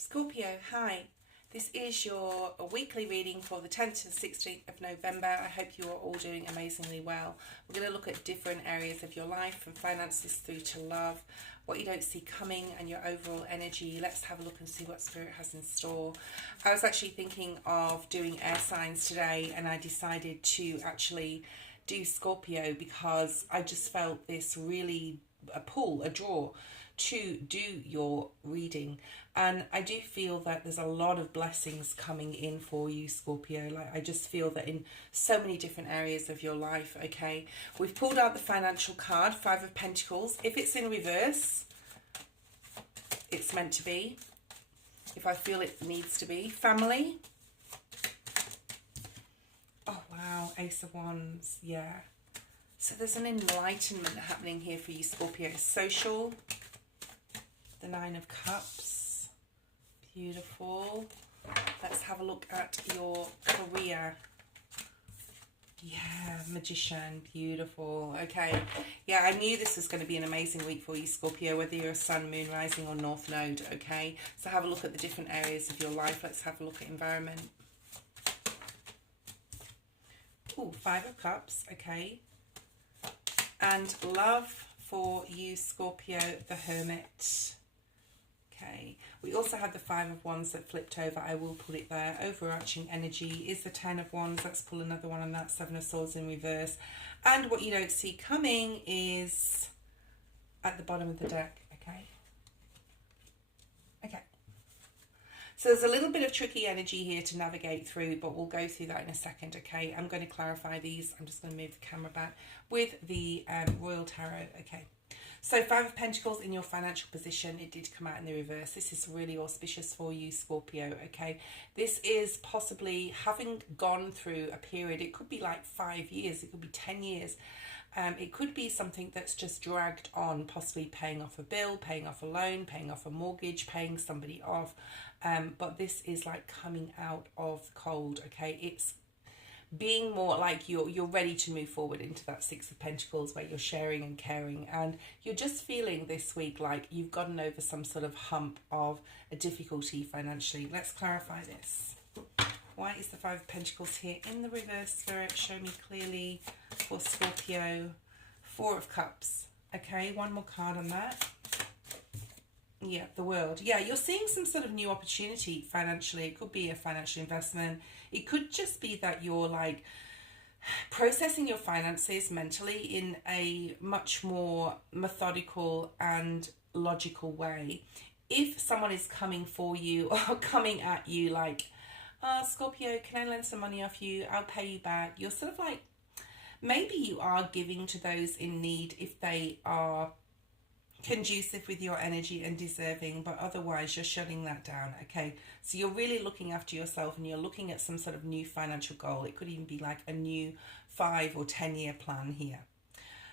Scorpio, hi. This is your weekly reading for the 10th to the 16th of November. I hope you are all doing amazingly well. We're going to look at different areas of your life, from finances through to love, what you don't see coming, and your overall energy. Let's have a look and see what Spirit has in store. I was actually thinking of doing air signs today, and I decided to actually do Scorpio because I just felt this really a draw to do your reading, and I do feel that there's a lot of blessings coming in for you, Scorpio. Like, I just feel that in so many different areas of your life. Okay, we've pulled out the financial card, Five of Pentacles. If it's in reverse, it's meant to be. If I feel it needs to be. Family. Oh wow, Ace of Wands. Yeah, so there's an enlightenment happening here for you, Scorpio. Social. The Nine of Cups. Beautiful. Let's have a look at your career. Yeah, Magician. Beautiful. Okay. Yeah, I knew this was going to be an amazing week for you, Scorpio, whether you're a Sun, Moon, Rising or North Node. Okay. So have a look at the different areas of your life. Let's have a look at environment. Oh, Five of Cups. Okay. And love for you, Scorpio, the Hermit. Okay, we also had the Five of Wands that flipped over. I will put it there. Overarching energy is the Ten of Wands. Let's pull another one on that. Seven of Swords in reverse. And what you don't see coming is at the bottom of the deck. Okay. Okay. So there's a little bit of tricky energy here to navigate through, but we'll go through that in a second. Okay, I'm going to clarify these. I'm just going to move the camera back with the Royal Tarot. Okay. So Five of Pentacles in your financial position, it did come out in the reverse. This is really auspicious for you, Scorpio, okay? This is possibly having gone through a period, it could be like 5 years, it could be 10 years. It could be something that's just dragged on, possibly paying off a bill, paying off a loan, paying off a mortgage, paying somebody off. But this is like coming out of the cold, okay? It's being more like you're ready to move forward into that Six of Pentacles, where you're sharing and caring, and you're just feeling this week like you've gotten over some sort of hump of a difficulty financially. Let's clarify this. Why is the Five of Pentacles here in the reverse, Spirit? Show me clearly for Scorpio. Four of Cups. Okay, one more card on that. Yeah, the World. Yeah, you're seeing some sort of new opportunity financially. It could be a financial investment. It could just be that you're like processing your finances mentally in a much more methodical and logical way. If someone is coming for you or coming at you like, Scorpio, can I lend some money off you? I'll pay you back. You're sort of like, maybe you are giving to those in need if they are conducive with your energy and deserving, but otherwise you're shutting that down. Okay, so you're really looking after yourself and you're looking at some sort of new financial goal. It could even be like a new 5 or 10 year plan here.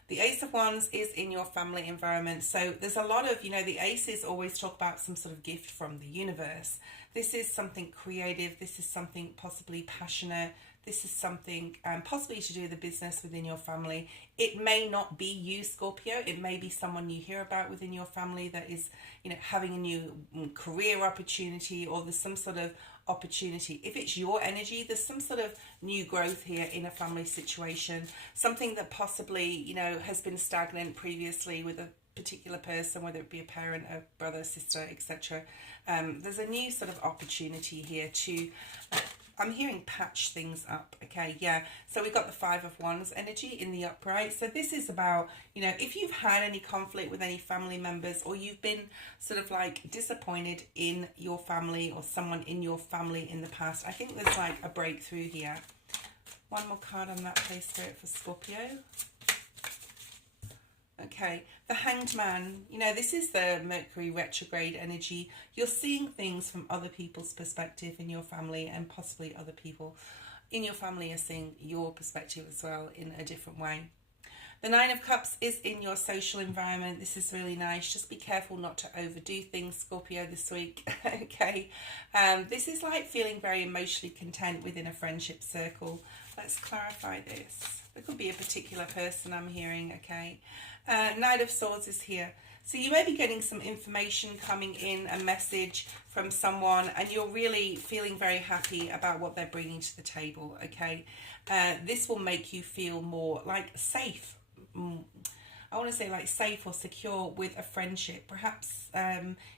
The Ace of Wands is in your family environment. So there's a lot of, the aces always talk about some sort of gift from the universe. This is something creative. This is something possibly passionate. This is something possibly to do with the business within your family. It may not be you, Scorpio. It may be someone you hear about within your family that is, having a new career opportunity, or there's some sort of opportunity. If it's your energy, there's some sort of new growth here in a family situation. Something that possibly, has been stagnant previously with a particular person, whether it be a parent, a brother, sister, etc. There's a new sort of opportunity here to... I'm hearing patch things up. Okay, yeah. So we've got the Five of Wands energy in the upright. So this is about, if you've had any conflict with any family members, or you've been sort of like disappointed in your family or someone in your family in the past, I think there's like a breakthrough here. One more card on that, please, Spirit, for Scorpio. Okay, the Hanged Man, this is the Mercury retrograde energy. You're seeing things from other people's perspective in your family, and possibly other people in your family are seeing your perspective as well in a different way. The Nine of Cups is in your social environment. This is really nice. Just be careful not to overdo things, Scorpio, this week. Okay, this is like feeling very emotionally content within a friendship circle. Let's clarify this. There could be a particular person I'm hearing, okay. Knight of Swords is here. So you may be getting some information coming in, a message from someone, and you're really feeling very happy about what they're bringing to the table, okay? This will make you feel more like safe. I want to say like safe or secure with a friendship. Perhaps,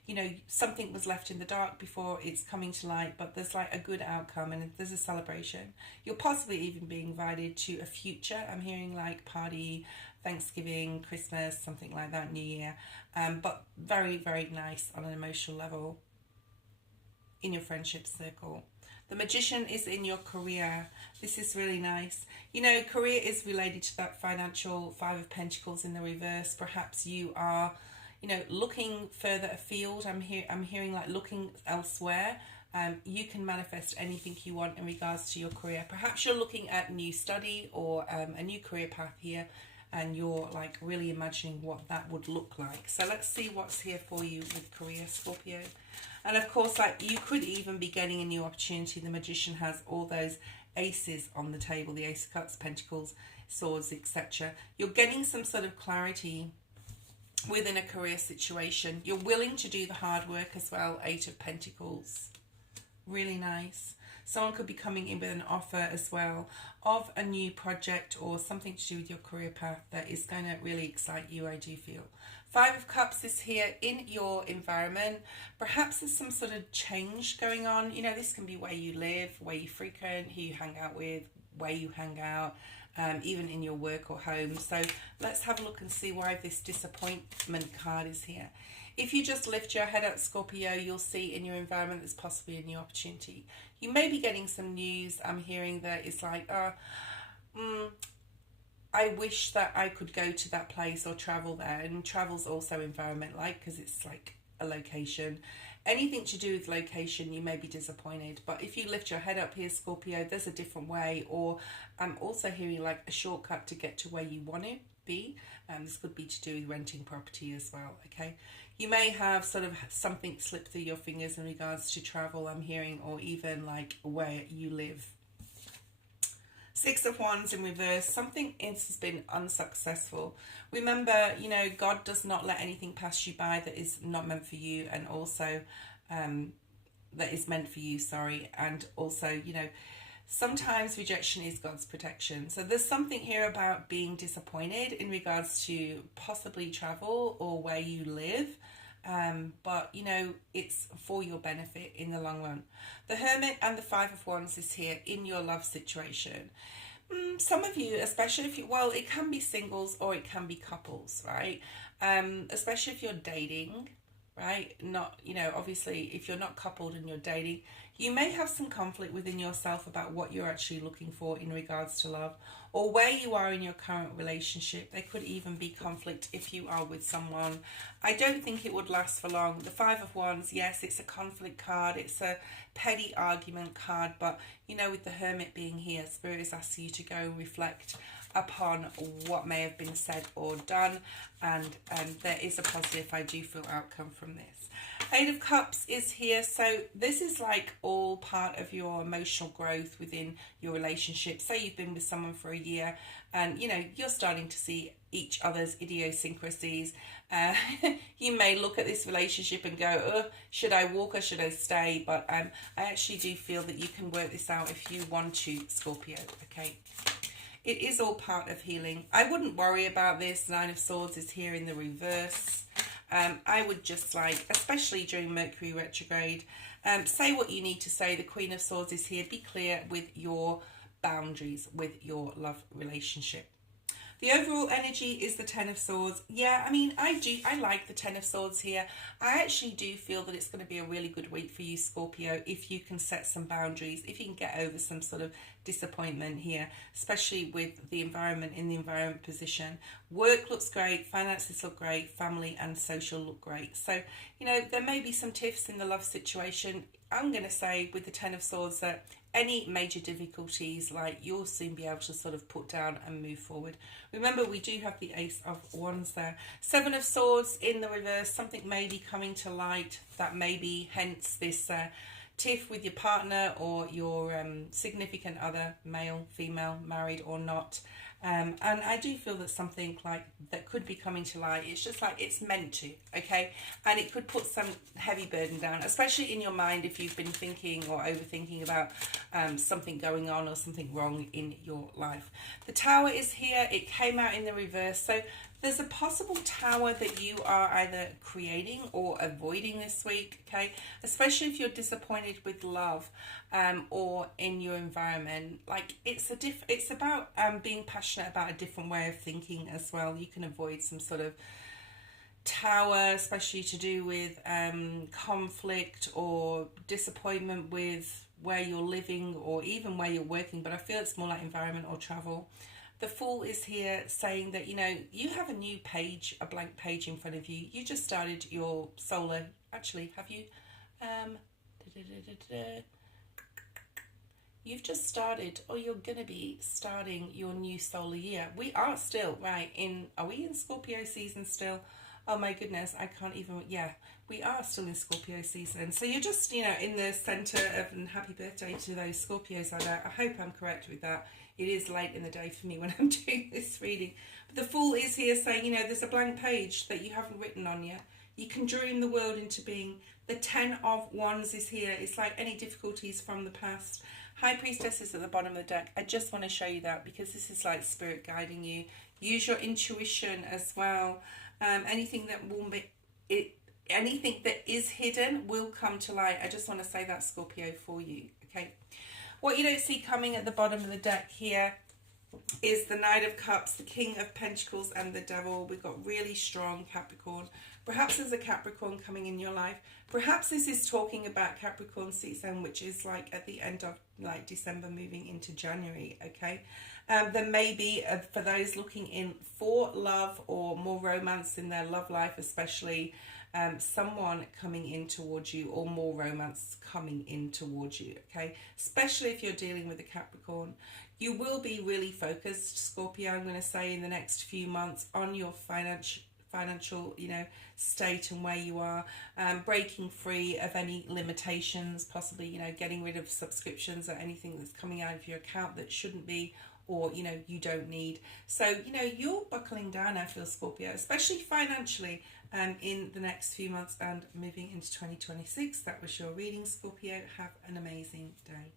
you know, something was left in the dark before it's coming to light, but there's like a good outcome and there's a celebration. You're possibly even being invited to a future. I'm hearing like party, Thanksgiving, Christmas, something like that, New Year. But very, very nice on an emotional level in your friendship circle. The Magician is in your career. This is really nice. You know, career is related to that financial Five of Pentacles in the reverse. Perhaps you are, you know, looking further afield. I'm hearing like looking elsewhere. You can manifest anything you want in regards to your career. Perhaps you're looking at new study or a new career path here, and you're like really imagining what that would look like. So let's see what's here for you with career, Scorpio. And of course, like you could even be getting a new opportunity. The Magician has all those aces on the table, the Ace of Cups, Pentacles, Swords, etc. You're getting some sort of clarity within a career situation. You're willing to do the hard work as well, Eight of Pentacles. Really nice. Someone could be coming in with an offer as well of a new project or something to do with your career path that is going to really excite you, I do feel. Five of Cups is here in your environment. Perhaps there's some sort of change going on. You know, this can be where you live, where you frequent, who you hang out with, where you hang out, even in your work or home. So let's have a look and see why this disappointment card is here. If you just lift your head up, Scorpio, you'll see in your environment there's possibly a new opportunity. You may be getting some news. I'm hearing that it's like, I wish that I could go to that place or travel there. And travel's also environment-like because it's like a location. Anything to do with location, you may be disappointed. But if you lift your head up here, Scorpio, there's a different way. Or I'm also hearing like a shortcut to get to where you want to be. This could be to do with renting property as well, okay? You may have sort of something slip through your fingers in regards to travel, I'm hearing, or even like where you live. Six of Wands in reverse. Something has been unsuccessful. Remember, you know, God does not let anything pass you by that is not meant for you, and also that is meant for you, sorry. And also, you know, sometimes rejection is God's protection. So there's something here about being disappointed in regards to possibly travel or where you live. But, you know, it's for your benefit in the long run. The Hermit and the Five of Wands is here in your love situation. Some of you, especially if you, well, it can be singles or it can be couples, right? Especially if you're dating, right? Not, you know, obviously if you're not coupled and you're dating, you may have some conflict within yourself about what you're actually looking for in regards to love or where you are in your current relationship. There could even be conflict if you are with someone. I don't think it would last for long. The Five of Wands, yes, it's a conflict card. It's a petty argument card. But, you know, with the Hermit being here, Spirit is asking you to go and reflect upon what may have been said or done. And there is a positive, I do feel, outcome from this. Eight of Cups is here. So this is like all part of your emotional growth within your relationship. Say you've been with someone for a year and, you know, you're starting to see each other's idiosyncrasies. You may look at this relationship and go, oh, should I walk or should I stay? But I actually do feel that you can work this out if you want to, Scorpio, okay? It is all part of healing. I wouldn't worry about this. Nine of Swords is here in the reverse. I would just like, especially during Mercury retrograde, say what you need to say. The Queen of Swords is here. Be clear with your boundaries with your love relationship. The overall energy is the Ten of Swords. Yeah, I mean, I like the Ten of Swords here. I actually do feel that it's going to be a really good week for you, Scorpio, if you can set some boundaries, if you can get over some sort of disappointment here, especially with the environment, in the environment position. Work looks great, finances look great, family and social look great. So, you know, there may be some tiffs in the love situation. I'm going to say with the Ten of Swords that any major difficulties, like, you'll soon be able to sort of put down and move forward. Remember, we do have the Ace of Wands there. Seven of Swords in the reverse. Something may be coming to light that may be, hence this tiff with your partner or your significant other, male, female, married or not. And I do feel that something like that could be coming to light. It's just like it's meant to, okay? And it could put some heavy burden down, especially in your mind if you've been thinking or overthinking about something going on or something wrong in your life. The Tower is here. It came out in the reverse. So there's a possible tower that you are either creating or avoiding this week, okay? Especially if you're disappointed with love or in your environment. Like it's about being passionate about a different way of thinking as well. You can avoid some sort of tower, especially to do with conflict or disappointment with where you're living or even where you're working. But I feel it's more like environment or travel. The Fool is here saying that, you know, you have a new page, a blank page in front of you. You just started your solar, actually, have you? You've just started, or you're going to be starting your new solar year. We are still, right, are we in Scorpio season still? Oh my goodness, I can't even, yeah, we are still in Scorpio season. So you're just, you know, in the center of, and happy birthday to those Scorpios out there. I hope I'm correct with that. It is late in the day for me when I'm doing this reading. But the Fool is here saying, you know, there's a blank page that you haven't written on yet. You can dream the world into being. The 10 of Wands is here. It's like any difficulties from the past. High Priestess is at the bottom of the deck. I just want to show you that because this is like spirit guiding you. Use your intuition as well. Anything that will be anything that is hidden will come to light. I just want to say that, Scorpio, for you. Okay. What you don't see coming at the bottom of the deck here is the Knight of Cups, the King of Pentacles, and the Devil. We've got really strong Capricorn. Perhaps there's a Capricorn coming in your life. Perhaps this is talking about Capricorn season, which is like at the end of like December moving into January, okay? There may be, for those looking in for love or more romance in their love life especially, someone coming in towards you or more romance coming in towards you, okay? Especially if you're dealing with a Capricorn. You will be really focused, Scorpio, I'm going to say, in the next few months on your financial, you know, state and where you are, breaking free of any limitations, possibly, you know, getting rid of subscriptions or anything that's coming out of your account that shouldn't be, or, you know, you don't need. So, you know, you're buckling down, I feel, Scorpio, especially financially, in the next few months and moving into 2026. That was your reading, Scorpio. Have an amazing day.